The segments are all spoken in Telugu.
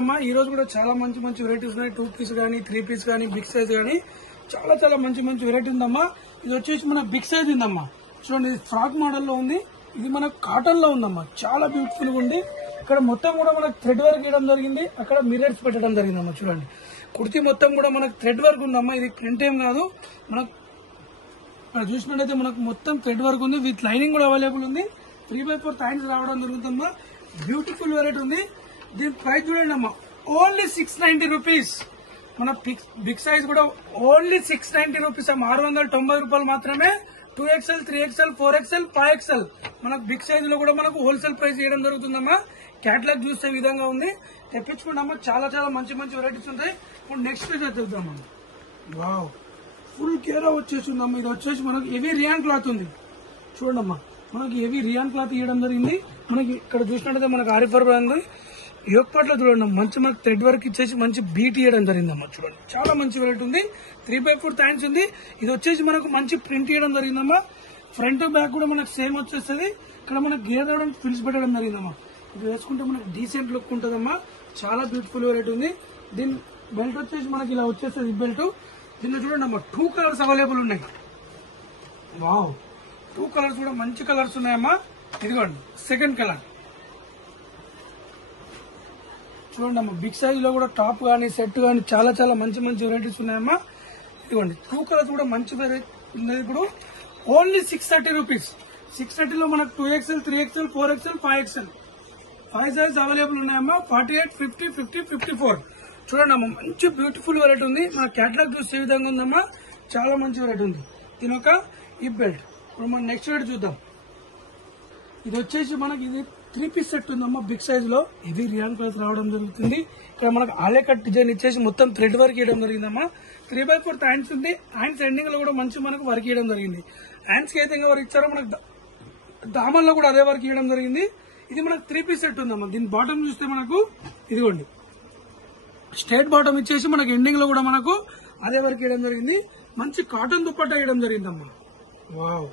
అమ్మా. ఈ రోజు కూడా చాలా మంచి మంచి వెరైటీస్ ఉన్నాయి. 2 పీస్ గానీ 3 పీస్ గానీ బిగ్ సైజ్ గానీ చాలా చాలా మంచి మంచి వెరైటీ ఉందమ్మా. ఇది వచ్చేసి మన బిగ్ సైజ్ ఉందమ్మా. చూడండి, ఇది ఫ్రాక్ మోడల్ లో ఉంది. ఇది మన కాటన్ లో ఉందమ్మా. చాలా బ్యూటిఫుల్ గా ఉంది. ఇక్కడ మొత్తం కూడా మనకు థ్రెడ్ వర్క్ ఇవ్వడం జరిగింది. అక్కడ మిర్రర్స్ పెట్టడం జరిగిందమ్మా. చూడండి, కుర్తీ మొత్తం కూడా మనకు థ్రెడ్ వర్క్ ఉందమ్మా. ఇది ప్రింట్ ఏం కాదు. మనకు ఇక్కడ చూసినట్టయితే మనకు మొత్తం థ్రెడ్ వర్క్ ఉంది. విత్ లైనింగ్ కూడా అవైలబుల్ ఉంది. 3/4 హ్యాండ్స్ రావడం జరుగుతుందమ్మా. బ్యూటిఫుల్ వెరైటీ ఉంది. దీని ప్రైస్ చూడండి అమ్మా, ఓన్లీ 690 రూపీస్. మన బిగ్ సైజ్ కూడా ఓన్లీ 690 రూపీస్ అమ్మా. 690 రూపాయలు మాత్రమే. 2XL, 3XL, 4XL, 5XL మనకు బిగ్ సైజ్ లో కూడా మనకు హోల్సేల్ ప్రైస్ చేయడం జరుగుతుందమ్మా. క్యాటలాగ్ చూసే విధంగా ఉంది. తెప్పించుకుంటామా. చాలా చాలా మంచి మంచి వెరైటీస్ ఉంటాయి. ఇప్పుడు నెక్స్ట్ పేజ్ చూద్దామమ్మా. వావ్, ఫుల్ కేరా వచ్చేసిందమ్మా. ఇది వచ్చేసి మనకి హెవీ రియాన్ క్లాత్ ఉంది. చూడమ్మా, మనకి హెవీ రియాన్ క్లాత్ ఇవ్వడం జరిగింది. మనకి ఇక్కడ చూసినట్టయితే మనకి ఆరిఫర్ బ్రాండ్ యోగపాట్లో చూడండి, మంచి మనకి థ్రెడ్ వర్క్ ఇచ్చేసి మంచి బీట్ ఇవ్వడం జరిగిందమ్మా. చూడండి, చాలా మంచి వెరైటీ ఉంది. 3/4 హ్యాండ్స్ ఉంది. ఇది వచ్చేసి మనకు మంచి ప్రింట్ ఇవ్వడం జరిగిందమ్మా. ఫ్రంట్ బ్యాక్ కూడా మనకు సేమ్ వచ్చేస్తుంది. ఇక్కడ మనకి గేర్ అవడం ఫిల్స్ పెట్టడం జరిగిందమ్మా. ఇది వేసుకుంటే మనకు డీసెంట్ లుక్ ఉంటుందమ్మా. చాలా బ్యూటిఫుల్ వెరైటీ ఉంది. దీని బెల్ట్ వచ్చేసి మనకి ఇలా వచ్చేస్తుంది. బెల్ట్ దీనిలో చూడండి అమ్మా, 2 కలర్స్ అవైలబుల్ ఉన్నాయి. వావ్, 2 కలర్స్ కూడా మంచి కలర్స్ ఉన్నాయమ్మా. ఇదిగోండి సెకండ్ కలర్. చూడండి అమ్మా, బిగ్ సైజ్ లో కూడా టాప్ గానీ సెట్ గానీ చాలా చాలా మంచి మంచి వెరైటీస్ ఉన్నాయమ్మా. ఇదిగోండి 2 కలర్స్ కూడా మంచి వెరైటీ ఉన్నది. ఇప్పుడు ఓన్లీ 630 రూపీస్. 630 లో మనకు 2XL, 3XL, 4XL, 5XL 5 size available ఉన్నాయమ్మా. 48, 50, 50, 54. చూడండి అమ్మా, మంచి బ్యూటిఫుల్ వెరైటీ ఉంది. మన క్యాటలాగ్ చూసే విధంగా ఉందమ్మా. చాలా మంచి వెరైటీ ఉంది. దీని ఒక హిప్ బెల్ట్. ఇప్పుడు మనం నెక్స్ట్ వెరైటీ చూద్దాం. ఇది వచ్చేసి మనకి ఇది 3 పీస్ సెట్ ఉందమ్మా. బిగ్ సైజ్ లో ఇది రియాన్ క్లాత్ రావడం జరుగుతుంది. ఇక్కడ మనకు ఆలే కట్ డిజైన్ ఇచ్చేసి మొత్తం థ్రెడ్ వర్క్ ఇవ్వడం జరిగిందమ్మా. 3/4 హ్యాండ్స్ ఉంది. హ్యాండ్స్ ఎండింగ్ లో కూడా మంచి మనకు వర్క్ ఇవ్వడం జరిగింది. హ్యాండ్స్ కి అయితే వర్క్ ఇచ్చారో మనకు దామన్లో కూడా అదే వర్క్ ఇవ్వడం జరిగింది. ఇది మనకు 3 పీస్ సెట్ ఉందమ్మా. దీని బాటమ్ చూస్తే మనకు ఇదిగోండి స్ట్రైట్ బాటమ్ ఇచ్చేసి మనకు ఎండింగ్ లో కూడా మనకు అదే వర్క్ ఇవ్వడం జరిగింది. మంచి కాటన్ దుపట్టా ఇవ్వడం జరిగిందమ్మా. వావ్,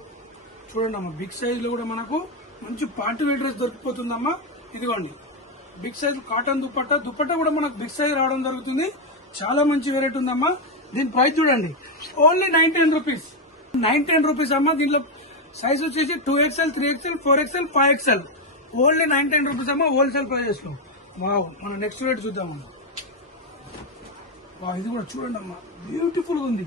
చూడండి అమ్మా, బిగ్ సైజ్ లో కూడా మనకు మంచి పార్టీ వేర్ డ్రెస్ దొరికిపోతుందమ్మా. ఇదిగోండి బిగ్ సైజ్ కాటన్ దుపట్టా కూడా మనకు బిగ్ సైజ్ రావడం జరుగుతుంది. చాలా మంచి వెరైటీ ఉందమ్మా. దీని ప్రైస్ చూడండి, ఓన్లీ 910 రూపీస్. 910 రూపీస్ అమ్మా. దీనిలో సైజ్ వచ్చేసి 2XL, 3XL, 4XL, 5XL only 910 rupees అమ్మా, హోల్సేల్ ప్రైజెస్ లో. వావ్, మనం నెక్స్ట్ వెరైటీ చూద్దామమ్మా. ఇది కూడా చూడండి అమ్మా, బ్యూటిఫుల్ గా ఉంది.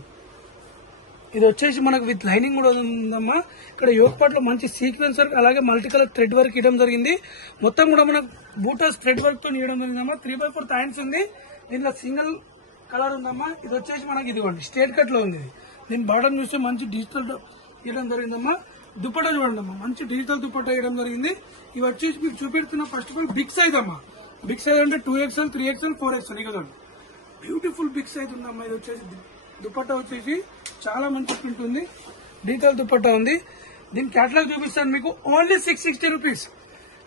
ఇది వచ్చేసి మనకు విత్ లైనింగ్ కూడా ఉందమ్మా. ఇక్కడ యోగపాట్లో మంచి సీక్వెన్స్ వర్క్ అలాగే మల్టీ కలర్ థ్రెడ్ వర్క్ ఇవ్వడం జరిగింది. మొత్తం కూడా మనకు బూటాస్ థ్రెడ్ వర్క్ తో ఇవ్వడం జరిగిందమ్మా. 3/4 హ్యాండ్స్ ఉంది. దీనిలో సింగిల్ కలర్ ఉందమ్మా. ఇది వచ్చేసి మనకి ఇదిగోండి స్ట్రేట్ కట్ లో ఉంది. దీని బాటమ్ చూస్తే మంచి డిజిటల్ ఇవ్వడం జరిగిందమ్మా. దుపట్టా చూడండి అమ్మా, మంచి డిజిటల్ దుపట్టా ఇవ్వడం జరిగింది. ఇవి వచ్చేసి మీకు చూపెడుతున్న first of all big size అమ్మా. బిగ్ సైజ్ అంటే 2XL, 3XL, 4XL. ఇక చూడండి బ్యూటిఫుల్ బిగ్ సైజ్ ఉందమ్మా. ఇది వచ్చేసి దుపట్టా వచ్చేసి చాలా మంచి ప్రింట్ ఉంది. డిజిటల్ దుపట్టా ఉంది. దీని క్యాటలాగ్ చూపిస్తాను మీకు. Only 660 rupees.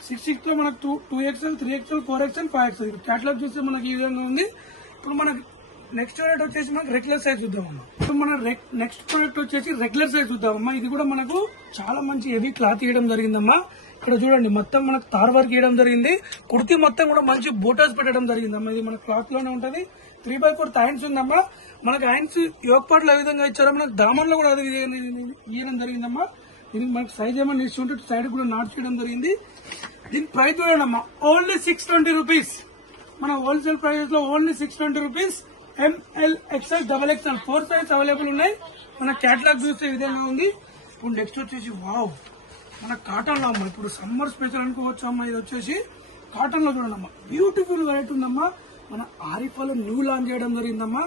660 లో మనకు 2XL, 3XL, 4XL, 5XL catalogue చూస్తే మనకి ఈ విధంగా ఉంది. ఇప్పుడు మనకి నెక్స్ట్ ప్రోడక్ట్ వచ్చేసి మనకు రెగ్యులర్ సైజ్ చూద్దామమ్మా. ఇప్పుడు మన నెక్స్ట్ ప్రోడక్ట్ వచ్చేసి రెగ్యులర్ సైజ్ చూద్దామమ్మా. ఇది కూడా మనకు చాలా మంచి హెవీ క్లాత్ ఇవ్వడం జరిగిందమ్మా. ఇక్కడ చూడండి మొత్తం మనకు తార్ వర్క్ ఇవ్వడం జరిగింది. కుర్తీ మొత్తం కూడా మంచి బూటాస్ పెట్టడం జరిగిందమ్మా. ఇది మన క్లాత్ లోనే ఉంటది. 3/4 హ్యాండ్స్ ఉందమ్మా. మనకు హ్యాండ్స్ యోగపాట్లో ఏ విధంగా ఇచ్చారో మనకు దామన్లో కూడా అదే ఇవ్వడం జరిగిందమ్మా. దీనికి మనకు సైజ్ ఏమన్నా ఇస్తుంటే సైడ్ కూడా నాట్ చేయడం జరిగింది. దీని ప్రైస్ చూడండి ఓన్లీ 620 రూపీస్. మన హోల్సేల్ ప్రైస్ లో only 620 rupees. ML, XL, XXL 4 size available ఉన్నాయి. మన క్యాటలాగ్ చూసే విధంగా ఉంది. ఇప్పుడు నెక్స్ట్ వచ్చేసి వావ్, మన కాటన్ లో అమ్మా. ఇప్పుడు సమ్మర్ స్పెషల్ అనుకోవచ్చు అమ్మా. ఇది వచ్చేసి కాటన్ లో చూడండి అమ్మా, బ్యూటిఫుల్ వెరైటీ ఉందమ్మా. మన ఆరిఫాలో న్యూ లాంచ్ చేయడం జరిగిందమ్మా.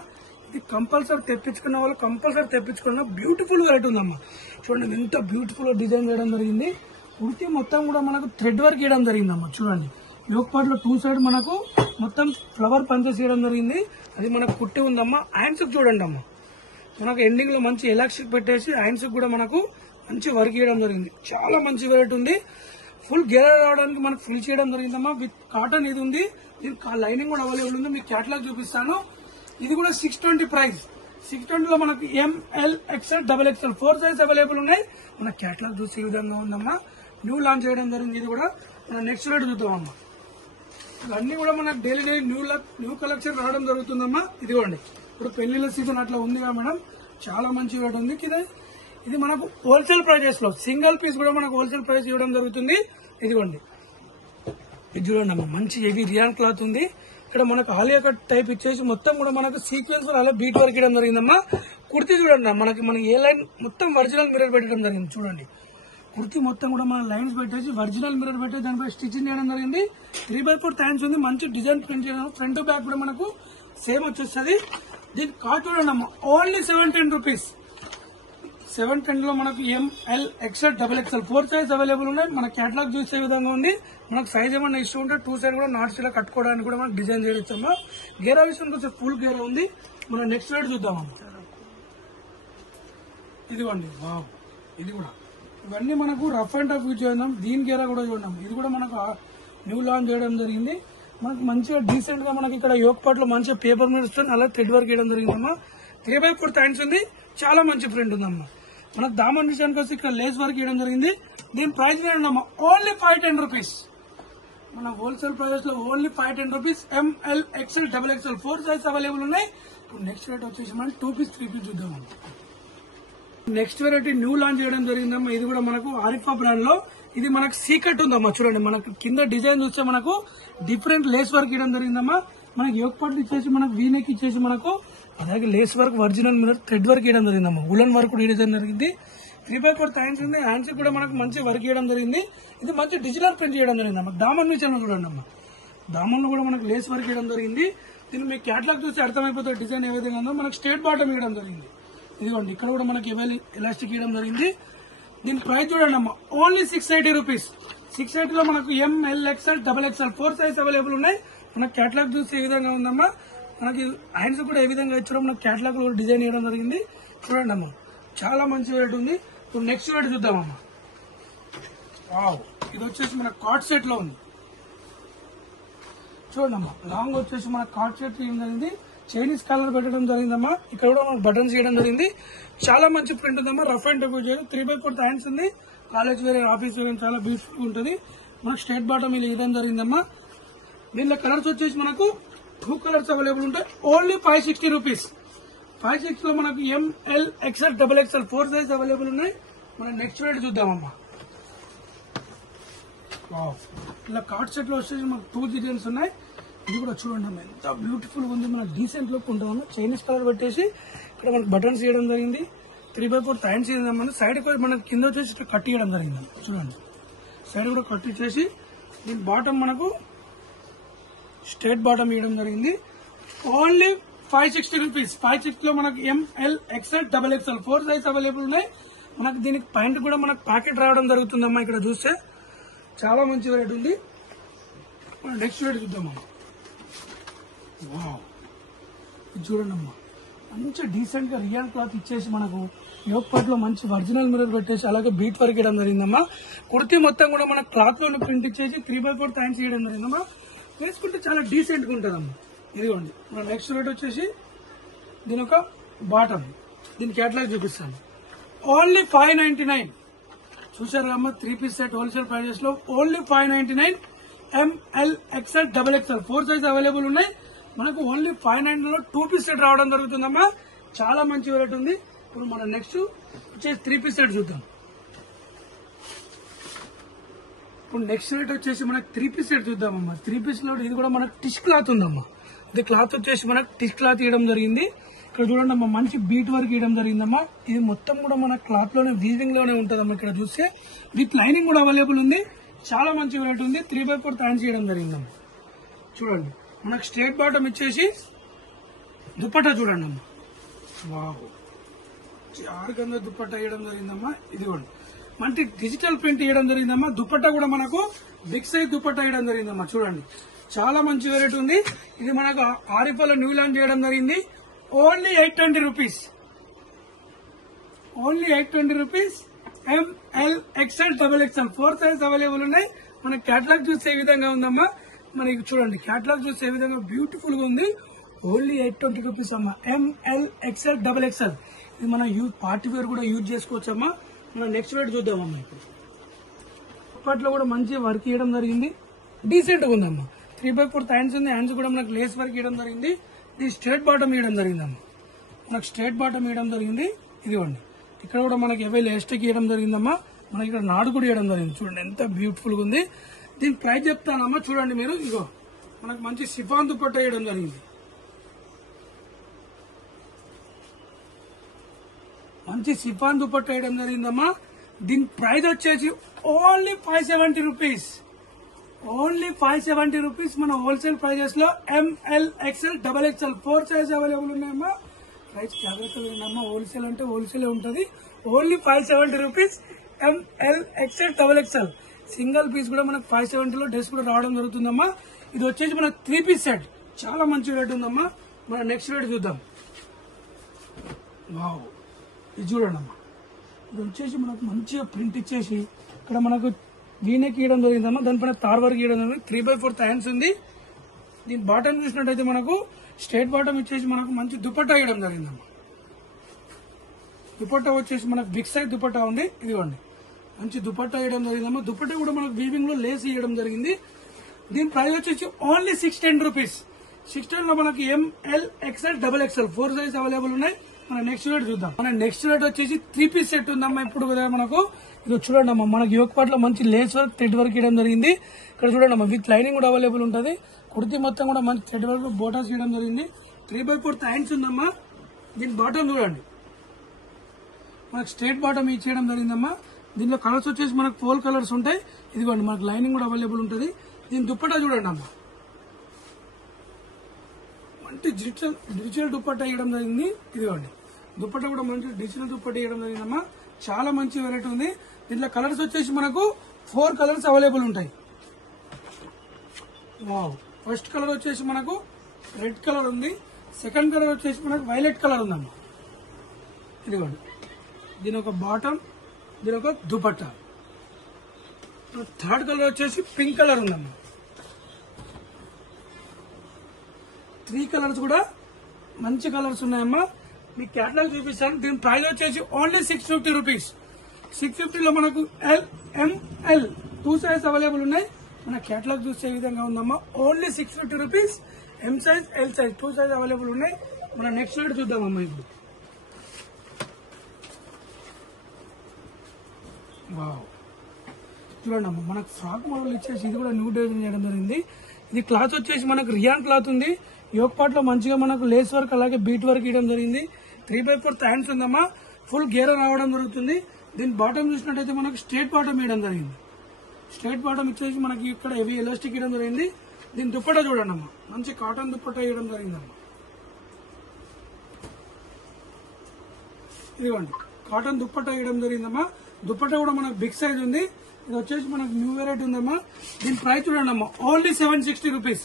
ఇది కంపల్సరీ తెప్పించుకున్న వాళ్ళు కంపల్సరీ తెప్పించుకున్న బ్యూటిఫుల్ వెరైటీ ఉందమ్మా. చూడండి ఎంత బ్యూటిఫుల్ డిజైన్ చేయడం జరిగింది. కుర్తీ మొత్తం కూడా మనకు థ్రెడ్ వర్క్ ఇవ్వడం జరిగిందమ్మా. చూడండి యోగపాట్లో 2 సైడ్ మనకు మొత్తం ఫ్లవర్ పంచెస్ ఇవ్వడం జరిగింది. అది మనకు కుట్టి ఉందమ్మా. హ్యాండ్స్ చూడండి అమ్మా, మనకు ఎండింగ్ లో మంచి ఎలాస్టిక్ పెట్టేసి హ్యాండ్స్ కూడా మనకు మంచి వర్క్ ఇవ్వడం జరిగింది. చాలా మంచి వెరైటీ ఉంది. ఫుల్ గేర్ రావడానికి మనకు ఫిల్ చేయడం జరిగిందమ్మా. విత్ కాటన్ ఇది ఉంది. దీనికి లైనింగ్ కూడా అవైలబుల్ ఉంది. మీకు క్యాటలాగ్ చూపిస్తాను. ఇది కూడా 620 ప్రైస్. 620 లో మనకు ML, XL, XXL 4 size available ఉన్నాయి. మన క్యాటలాగ్ చూసే విధంగా ఉందమ్మా. న్యూ లాంచ్ చేయడం జరిగింది. ఇది కూడా మన నెక్స్ట్ రేట్ చూద్దామమ్మా. ఇవన్నీ కూడా మనకు డైలీ న్యూ కలెక్షన్ రావడం జరుగుతుందమ్మా. ఇదిగోండి ఇప్పుడు పెళ్లిళ్ళ సీజన్ అట్లా ఉందిగా మేడం, చాలా మంచి రేట్ ఉంది. ఇది మనకు హోల్సేల్ ప్రైజెస్ లో సింగిల్ పీస్ కూడా మనకు హోల్సేల్ ప్రైస్ ఇవ్వడం జరుగుతుంది. ఇదిగోండి ఇది చూడండి అమ్మా, మంచి హెవీ రియాన్ క్లాత్ ఉంది. ఇక్కడ మనకు ఆలియా కట్ టైప్ ఇచ్చేసి మొత్తం కూడా మనకు సీక్వెన్స్ అలా బీట్ వర్క్ ఇవ్వడం జరిగిందమ్మా. కుర్తీ చూడండి మనకి ఏ లైన్ మొత్తం ఒరిజినల్ మిర్రర్ పెట్టడం జరిగింది. చూడండి కుర్తీ మొత్తం కూడా మన లైన్స్ పెట్టేసి ఒరిజినల్ మిర్రర్ పెట్టేసి దానిపై స్టిచ్చింగ్ చేయడం జరిగింది. 3/4 హ్యాండ్స్ ఉంది, మంచి డిజైన్ ప్రింట్ చేయడం. ఫ్రంట్ బ్యాక్ కూడా మనకు సేమ్ వచ్చేస్తుంది. దీని కాస్ట్ చూడండి అమ్మా, ఓన్లీ 710 రూపీస్. 710 లో మనకు ML XL XXL 4 size available ఉన్నాయి. మన కేటలాగ్ చూసే విధంగా ఉంది. మనకు సైజ్ ఏమన్నా ఇష్టం ఉంటే 2 సైడ్ కూడా నాట్స్ ఇలా కట్టుకోవడానికి కూడా మనకు డిజైన్ చేయొచ్చమ్మా. గేరా విషయానికి వచ్చే ఫుల్ గేరా ఉంది. మనం నెక్స్ట్ రేట్ చూద్దామమ్మా. ఇదిగోండి వావ్, ఇది కూడా ఇవన్నీ మనకు రఫ్ అండ్ టఫ్ యూజ్ చేద్దాం. దీని గేరా కూడా చూద్దాం. ఇది కూడా మనకు న్యూ లాంచ్ చేయడం జరిగింది. మనకు మంచిగా డీసెంట్ గా మనకి ఇక్కడ యోక్ పాట్లో మంచిగా పేపర్ మీద అలా థ్రెడ్ వర్క్ వేయడం జరిగిందమ్మా. 3/4 హ్యాండ్స్ ఉంది, చాలా మంచి ప్రింట్ ఉందమ్మా. మనకు దామన్ విషయానికి వచ్చి ఇక్కడ లేస్ వర్క్ వేయడం జరిగింది. దీని ప్రైస్ ఏంటమ్మా, ఓన్లీ 510 రూపీస్. మన హోల్సేల్ ప్రైజెస్ లో only 510 rupees. ML XL XXL 4 size available ఉన్నాయి. ఇప్పుడు నెక్స్ట్ రేట్ వచ్చేసి మనం 2 పీస్ 3 పీస్ చూద్దాం. నెక్స్ట్ వెరైటీ న్యూ లాంచ్ చేయడం జరిగిందమ్మా. ఇది కూడా మనకు ఆరిఫా బ్రాండ్ లో. ఇది మనకు సీకట్ ఉందమ్మా. చూడండి మనకు కింద డిజైన్ చూస్తే మనకు డిఫరెంట్ లేస్ వర్క్ ఇవ్వడం జరిగిందమ్మా. మనకి యోక్ పట్లు ఇచ్చేసి మనకు వీనెక్ ఇచ్చేసి మనకు అలాగే lace work original mirror thread work ఇవ్వడం జరిగిందమ్మా. ఉలన్ వర్క్ కూడా ఇవ్వడం జరిగింది. 3/4 హ్యాండ్స్ ఉంది. హ్యాండ్స్ కూడా మనకు మంచి వర్క్ ఇవ్వడం జరిగింది. ఇది మంచి డిజిటల్ ప్రింట్ చేయడం జరిగిందమ్మా. దామన్ విషయంలో చూడండి అమ్మా, దామన్ లో కూడా మనకు లేస్ వర్క్ ఇవ్వడం జరిగింది. దీన్ని మీకు క్యాటలాగ్ చూస్తే అర్థమైపోతుంది డిజైన్ ఏ విధంగా ఉందో. మనకు స్ట్రేట్ బాటమ్ ఇవ్వడం జరిగింది. ఇదిగోండి ఇక్కడ కూడా మనకి ఎలాస్టిక్ ఇవ్వడం జరిగింది. దీని ప్రైస్ చూడండి అమ్మా, ఓన్లీ 680 రూపీస్. 680 లో మనకు ML XL XXL 4 size available ఉన్నాయి. మనకు క్యాటలాగ్ చూస్తే ఏ విధంగా ఉందమ్మా. మనకి హ్యాండ్స్ కూడా ఏ విధంగా ఇచ్చడం మనకు క్యాటలాగ్ లో డిజైన్ ఇవ్వడం జరిగింది. చూడండి అమ్మా, చాలా మంచి రేట్ ఉంది. ఇప్పుడు నెక్స్ట్ రేట్ చూద్దామమ్మా. వావ్, ఇది వచ్చేసి మన కార్డ్ సెట్ లో ఉంది. చూడండి అమ్మా, లాంగ్ వచ్చేసి మన కార్డ్ సెట్ ఏం జరిగింది, చైనీస్ కలర్ పెట్టడం జరిగిందమ్మా. ఇక్కడ కూడా మనకు బటన్స్ చేయడం జరిగింది. చాలా మంచి ప్రింట్ ఉందమ్మా. రఫ్ అండ్ టఫ్ 3/4 హ్యాండ్స్ ఉంది. కాలేజ్ వేరే, ఆఫీస్ వేరే చాలా బ్యూటిఫుల్ ఉంటుంది. మనకు స్ట్రేట్ బాటమ్ ఇలా ఇవ్వడం జరిగిందమ్మా. దీనిలో కలర్స్ వచ్చేసి మనకు 2 కలర్స్ అవైలబుల్ ఉంటాయి. Only 560 rupees. 560 లో మనకు ML XL XXL 4 size available ఉన్నాయి. మనం నెక్స్ట్ రేట్ చూద్దామమ్మా. ఇలా కార్డ్ సెట్ లో వచ్చేసి మనకు 2 డిజైన్స్ ఉన్నాయి. ఇది కూడా చూడండి అమ్మా, ఎంత బ్యూటిఫుల్ ఉంది. మనకు డీసెంట్ లుక్ ఉంటుందమ్మా. చైనీస్ కలర్ పెట్టేసి ఇక్కడ మనకు బటన్స్ ఇవ్వడం జరిగింది. 3/4 హ్యాండ్స్ ఇవ్వడం. సైడ్ మనకి కింద వచ్చేసి కట్ ఇవ్వడం జరిగింది. చూడండి సైడ్ కూడా కట్ ఇచ్చేసి దీని బాటమ్ మనకు స్ట్రేట్ బాటమ్ ఇవ్వడం జరిగింది. Only 560 rupees. 560 లో మనకు ML XL XXL 4 size available ఉన్నాయి. మనకు దీనికి ప్యాంట్ కూడా మనకు ప్యాకెట్ రావడం జరుగుతుందమ్మా. ఇక్కడ చూస్తే చాలా మంచి రేట్ ఉంది. Next rate చూద్దామమ్మా. వావ్, ఇది చూడండి అమ్మా, మంచి డీసెంట్ గా రియాన్ క్లాత్ ఇచ్చేసి మనకు యోక్ పార్ట్ లో మంచి ఒరిజినల్ మిర్రర్ పెట్టేసి అలాగే బీట్ వర్క్ ఇవ్వడం జరిగిందమ్మా. కుర్తీ మొత్తం కూడా మన క్లాత్ లో ప్రింట్ ఇచ్చేసి 3/4 హ్యాండ్స్ ఇవ్వడం జరిగిందమ్మా. వేసుకుంటే చాలా డీసెంట్ గా ఉంటుందమ్మా. ఇదిగోండి మన నెక్స్ట్ రేట్ వచ్చేసి దీని ఒక బాటమ్. దీని క్యాటలాగ్ చూపిస్తాను. ఓన్లీ 599. చూసారు అమ్మా, 3 పీస్ సెట్ హోల్సేల్ ప్రైజెస్ లో only 599. ML XL XXL 4 size available ఉన్నాయి. మనకు ఓన్లీ 599 లో 2 పీస్ సెట్ రావడం జరుగుతుందమ్మా. చాలా మంచి రేట్ ఉంది. ఇప్పుడు మనం నెక్స్ట్ వచ్చేసి 3 పీస్ సెట్ చూద్దాం. ఇప్పుడు నెక్స్ట్ రేట్ వచ్చేసి మనకు 3 పీస్ సెట్ చూద్దామమ్మా. 3 పీస్ లో ఇది కూడా మనకు టిష్ క్లాత్ ఉందమ్మా. ఇది క్లాత్ వచ్చేసి మనకు టిష్ క్లాత్ ఇవ్వడం జరిగింది. ఇక్కడ చూడండి అమ్మా, మంచి బీట్ వర్క్ ఇవ్వడం జరిగిందమ్మా. ఇది మొత్తం కూడా మన క్లాత్ లోనే వీవింగ్ లోనే ఉంటుందమ్మా. ఇక్కడ చూస్తే విత్ లైనింగ్ కూడా అవైలబుల్ ఉంది. చాలా మంచి రేట్ ఉంది. 3/4 హ్యాండ్స్ చేయడం జరిగిందమ్మా. చూడండి మనకు స్ట్రేట్ బాటమ్ ఇచ్చేసి దుపట్టా చూడండి అమ్మా. వావ్, ఆరుగంద దుపట్టా వేయడం జరిగిందమ్మా. ఇదిగోండి మంచి డిజిటల్ ప్రింట్ వేయడం జరిగిందమ్మా. దుపట్టా కూడా మనకు బిగ్ సైజ్ దుపట్టా వేయడం జరిగిందమ్మా. చూడండి చాలా మంచి వెరైటీ ఉంది. ఇది మనకు ఆరిఫాలో న్యూ లాంచ్ చేయడం జరిగింది. Only 820 rupees. Only 820 rupees. ML XL XXL 4 size available ఉన్నాయి. మన క్యాటలాగ్ చూస్తే ఏ విధంగా ఉందమ్మా. మనకి చూడండి క్యాటలాగ్ చూస్తే ఏ విధంగా బ్యూటిఫుల్ గా ఉంది. ఓన్లీ 820 రూపీస్ అమ్మా. ML XL XXL. ఇది మన పార్టీ వేర్ కూడా యూజ్ చేసుకోవచ్చమ్మా. మనం నెక్స్ట్ రేట్ చూద్దామమ్మా. ఇప్పుడు ఇప్పట్లో కూడా మంచి వర్క్ చేయడం జరిగింది. డీసెంట్ గా ఉందమ్మా. 3/4 హ్యాండ్స్ ఉంది. హ్యాండ్స్ కూడా మనకు లేస్ వర్క్ ఇవ్వడం జరిగింది. ఇది స్ట్రేట్ బాటమ్ ఇవ్వడం జరిగిందమ్మా. మనకు స్ట్రేట్ బాటమ్ ఇవ్వడం జరిగింది. ఇదిగోండి ఇక్కడ కూడా మనకి ఎవైల్ ఎస్టిక్ ఇవ్వడం జరిగిందమ్మా. మనకి ఇక్కడ నాడు కూడా ఇవ్వడం జరిగింది. చూడండి ఎంత బ్యూటిఫుల్ గా ఉంది. దీని ప్రైస్ చెప్తానమ్మా. చూడండి మీరు, ఇగో మనకు మంచి సిఫాన్ దుపట్టా ఇవ్వడం జరిగింది. మంచి సిఫాన్ దుపట్టా వేయడం జరిగిందమ్మా. దీని ప్రైస్ వచ్చేసి ఓన్లీ 570 రూపీస్. Only 570 rupees. మన హోల్సేల్ ప్రైజెస్ లో ML XL XXL 4 size available ఉన్నాయమ్మా. ప్రైస్ జాగ్రత్తగా ఉందమ్మా. హోల్సేల్ అంటే హోల్సేల్ ఉంటది. Only 570 rupees. ML XL XXL single piece కూడా మనకు 570 లో డ్రెస్ కూడా రావడం జరుగుతుందమ్మా. ఇది వచ్చేసి మనకు 3 పీస్ సెట్. చాలా మంచి రేట్ ఉందమ్మా. మన నెక్స్ట్ రేట్ చూద్దాం. వావ్, ఇది చూడండి అమ్మా. ఇది వచ్చేసి మనకు మంచిగా ప్రింట్ ఇచ్చేసి ఇక్కడ మనకు వీనెక్ ఇవ్వడం జరిగిందమ్మా. దానిపైన తార్ వర్క్ ఇవ్వడం జరిగింది. 3/4 హ్యాండ్స్ ఉంది. దీని బాటమ్ చూసినట్టయితే మనకు స్ట్రేట్ బాటమ్ ఇచ్చేసి మనకు మంచి దుపట్టా ఇవ్వడం జరిగిందమ్మా. దుపట్టా వచ్చేసి మనకు బిగ్ సైజ్ దుపట్టా ఉంది. ఇదిగోండి మంచి దుపట్టా ఇవ్వడం జరిగిందమ్మా. దుపట్టా కూడా మనకు వీవింగ్ లో లేస్ ఇవ్వడం జరిగింది. దీని ప్రైస్ వచ్చేసి ఓన్లీ 610 రూపీస్. 610 లో మనకి ML XL XXL 4 size available ఉన్నాయి. మన నెక్స్ట్ రేట్ చూద్దాం. మన నెక్స్ట్ రేట్ వచ్చేసి 3 పీస్ సెట్ ఉందమ్మా. ఇప్పుడు కదా మనకు ఇది చూడండి అమ్మా. మనకి యోక్ పార్ట్ లో మంచి లేస్ వర్క్ థ్రెడ్ వర్క్ ఇవ్వడం జరిగింది. ఇక్కడ చూడండి అమ్మా, విత్ లైనింగ్ కూడా అవైలబుల్ ఉంటుంది. కుర్తీ మొత్తం కూడా మంచి థ్రెడ్ వర్క్ బోటాస్ ఇవ్వడం జరిగింది. 3/4 హ్యాండ్స్ ఉందమ్మా. దీని బాటమ్ చూడండి, మనకు స్ట్రేట్ బాటమ్ ఇచ్చేయడం జరిగిందమ్మా. దీనిలో కలర్స్ వచ్చేసి మనకు 4 కలర్స్ ఉంటాయి. ఇదిగోండి మనకు లైనింగ్ కూడా అవైలబుల్ ఉంటుంది. దీని దుప్పట్టా చూడండి అమ్మా. మంచి డిజిటల్ దుప్పట్టా ఇవ్వడం జరిగింది. ఇదిగోండి దుప్పట్టా కూడా మంచి డిజిటల్ దుప్పట్టా ఇవ్వడం జరిగిందమ్మా. చాలా మంచి వెరైటీ ఉంది. దీంట్లో కలర్స్ వచ్చేసి మనకు 4 కలర్స్ అవైలబుల్ ఉంటాయి. వావ్, ఫస్ట్ కలర్ వచ్చేసి మనకు రెడ్ కలర్ ఉంది. సెకండ్ కలర్ వచ్చేసి మనకు వైలెట్ కలర్ ఉందమ్మా. ఇదిగోండి దీని ఒక బాటమ్, దీని ఒక దుపట్టా. థర్డ్ కలర్ వచ్చేసి పింక్ కలర్ ఉందమ్మా. 3 కలర్స్ కూడా మంచి కలర్స్ ఉన్నాయమ్మా. మీకు క్యాటలాగ్ చూపిస్తాను. దీని ప్రైస్ వచ్చేసి ఓన్లీ 650 రూపీస్. 650 లో మనకు ML 2 సైజ్ అవైలబుల్ ఉన్నాయి. మన క్యాటలాగ్ చూసే విధంగా ఉందమ్మా. Only 650 rupees. M size L size 2 size available ఉన్నాయి. మన నెక్స్ట్ రేట్ చూద్దామమ్మా. ఇప్పుడు వావ్, చూడండి అమ్మా, మనకు ఫ్రాక్ మోడల్ ఇచ్చేసి ఇది కూడా న్యూ డిజైన్ చేయడం జరిగింది. ఇది క్లాత్ వచ్చేసి మనకు రియాన్ క్లాత్ ఉంది. యోక్ పార్ట్ లో మంచిగా మనకు లేస్ వర్క్ అలాగే బీట్ వర్క్ ఇవ్వడం జరిగింది. 3/4 హ్యాండ్స్ ఉందమ్మా. ఫుల్ గేర రావడం జరుగుతుంది. దీని బాటమ్ చూసినట్టయితే మనకు స్ట్రేట్ బాటమ్ ఇవ్వడం జరిగింది. స్ట్రేట్ బాటమ్ ఇచ్చేసి మనకి ఇక్కడ హెవీ ఎలాస్టిక్ ఇవ్వడం జరిగింది. దీని దుప్పట్టా చూడండి అమ్మా, మంచి కాటన్ దుప్పట్టా ఇవ్వడం జరిగిందమ్మా. ఇదిగోండి కాటన్ దుప్పట్టా ఇవ్వడం జరిగిందమ్మా. దుప్పట్టా కూడా మనకు బిగ్ సైజ్ ఉంది. ఇది వచ్చేసి మనకు న్యూ వెరైటీ ఉందమ్మా. దీని ప్రైస్ చూడండి అమ్మా, ఓన్లీ 760 రూపీస్.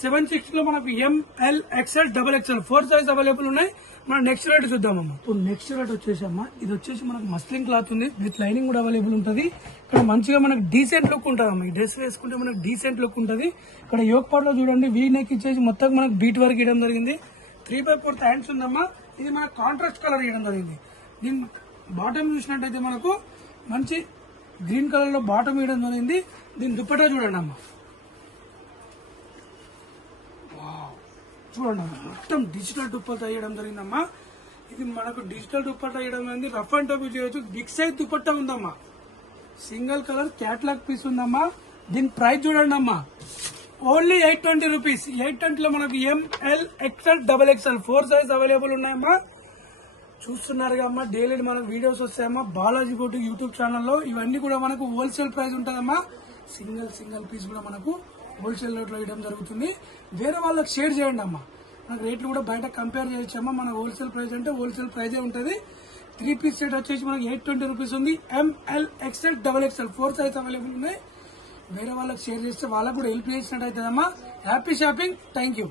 760 లో మనకు ML XL XXL 4 size available ఉన్నాయి. మనం నెక్స్ట్ రేట్ చూద్దామమ్మా. ఇప్పుడు నెక్స్ట్ రేట్ వచ్చేసి అమ్మా, ఇది వచ్చేసి మనకు మస్లిన్ క్లాత్ ఉంది. విత్ లైనింగ్ కూడా అవైలబుల్ ఉంటుంది. ఇక్కడ మంచిగా మనకు డీసెంట్ లుక్ ఉంటుంది అమ్మా. ఈ డ్రెస్ వేసుకుంటే మనకు డీసెంట్ లుక్ ఉంటుంది. ఇక్కడ యోక్ పార్ట్ లో చూడండి వీ నెక్ ఇచ్చేసి మొత్తం మనకు బీట్ వర్క్ ఇవ్వడం జరిగింది. 3/4 హ్యాండ్స్ ఉందమ్మా. ఇది మనకు కాంట్రాస్ట్ కలర్ ఇవ్వడం జరిగింది. దీని బాటమ్ చూసినట్టయితే మనకు మంచి గ్రీన్ కలర్ లో బాటమ్ ఇవ్వడం జరిగింది. దీని దుప్పట్టా చూడండి అమ్మా. చూడండి మొత్తం డిజిటల్ దుప్పట్టా వేయడం జరిగిందమ్మా. ఇది మనకు డిజిటల్ దుప్పట్టా వేయడం జరిగింది. రఫ్ అండ్ టఫ్ చేయొచ్చు. బిగ్ సైజ్ దుప్పట్టా ఉందమ్మా. సింగిల్ కలర్ క్యాట్లాగ్ పీస్ ఉందమ్మా. దీని ప్రైస్ చూడండి అమ్మా, ఓన్లీ 820 రూపీస్. 820 లో మనకు ML XL XXL 4 size available ఉన్నాయమ్మా. చూస్తున్నారుగా అమ్మా, డైలీ మనకు వీడియోస్ వస్తాయమ్మా బాలాజీ బోటిక్ యూట్యూబ్ ఛానల్లో. ఇవన్నీ కూడా మనకు హోల్సేల్ ప్రైస్ ఉంటుందమ్మా. సింగిల్ పీస్ కూడా మనకు హోల్సేల్ రేట్ లో ఇవ్వడం జరుగుతుంది. వేరే వాళ్ళకి షేర్ చేయండి అమ్మా. మనకు రేట్లు కూడా బయట కంపేర్ చేయొచ్చమ్మా. మన హోల్సేల్ ప్రైస్ అంటే హోల్సేల్ ప్రైజే ఉంటుంది. 3 పీస్ సెట్ వచ్చేసి మనకి 820 రూపీస్ ఉంది. ML XL XXL 4 size available ఉన్నాయి. వేరే వాళ్ళకి షేర్ చేస్తే వాళ్ళకు కూడా హెల్ప్ చేసినట్టు అవుతుందమ్మా. Happy shopping. Thank you.